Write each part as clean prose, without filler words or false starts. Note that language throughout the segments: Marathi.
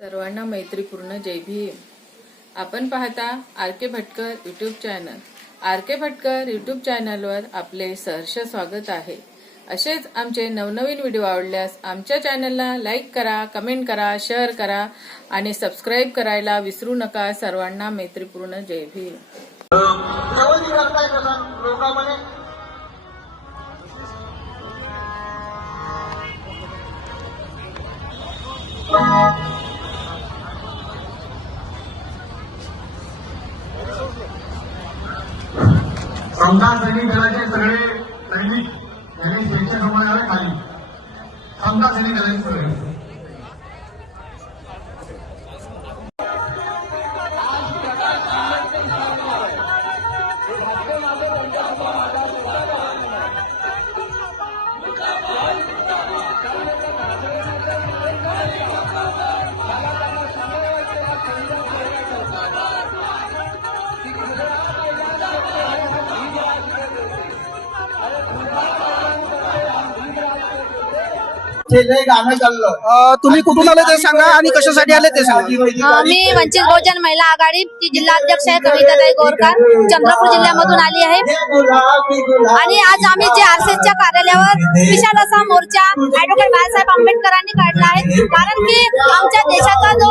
सर्वांना मैत्रीपूर्ण जय भीम। आपण पाहता आर के भटकर यूट्यूब चॅनल। आर के भटकर यूट्यूब चॅनलवर आपले सहर्ष स्वागत आहे। असेच आमचे नवनवीन व्हिडिओ आवडल्यास आमच्या चॅनलला लाईक करा, कमेंट करा, शेअर करा आणि सबस्क्राईब करायला विसरू नका। सर्वांना मैत्रीपूर्ण जय भीम। समजा सैनिक दलाचे सगळे सैनिक यांनी स्वेच्छा समाजाला खाली समजा सैनिक दलाचे सगळे गाणं चाललं। तुम्ही कुठून आले ते सांगा आणि कशासाठी आले ते सांगा। मी वंचित बहुजन महिला आघाडी ची जिल्हाध्यक्ष आहे कविताताई गोरकर, चंद्रपूर जिल्ह्यामधून आली आहे। आणि आज आम्ही जे आरसीएसच्या कार्यालयावर विशाल असा मोर्चा ऍडव्होकेट बाळासाहेब आंबेडकरांनी काढला आहे, कारण की आमच्या देशाचा जो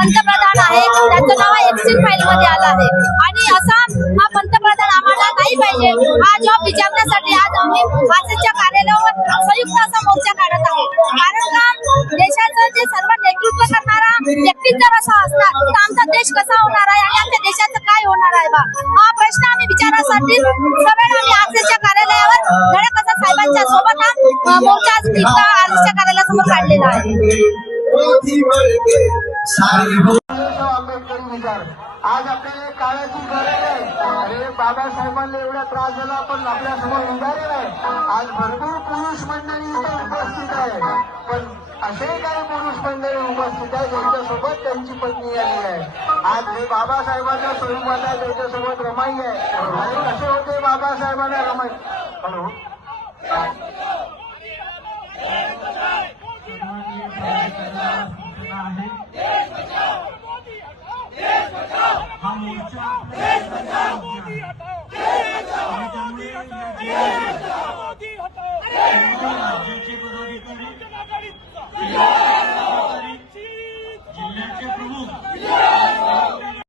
पंतप्रधान आहे त्याचं नाव एक्सिट फाईल मध्ये आलं आहे आणि असा हा पंतप्रधान आम्हाला नाही पाहिजे। हा जॉब विचारण्यासाठी आज आम्ही आरसीएसच्या कार्यालयावर संयुक्त असा मोर्चा काढत आहे, कारण का देशाचं जे सर्व नेतृत्व करणारा व्यक्ती जर असा असणार तर आमचा देश कसा होणार आहे आणि आमच्या देशाचं काय होणार आहे बा, हा प्रश्न आम्ही विचारासाठी सगळे आम्ही आरसीएसच्या कार्यालयावर धडक असा साहेबांच्या सोबत हा मोर्चा आरसीएसच्या कार्यालयासमोर काढलेला आहे। आंबेडकरी विचार आज आपल्याला काळाची गरज आहे। अरे बाबासाहेबांना एवढा त्रास झाला, आपण आपल्या समोर उभारलेला आहे। आज भरपूर पुरुष मंडळी इथे उपस्थित आहे, पण असे काही पुरुष मंडळी उपस्थित आहे ज्यांच्यासोबत त्यांची पत्नी आली आहे। आज हे बाबासाहेबांच्या स्वरूपात आहे, त्यांच्यासोबत रमाई आहे। आणि कसे होते बाबासाहेबांना रमाई? हॅलो हा मोर्चा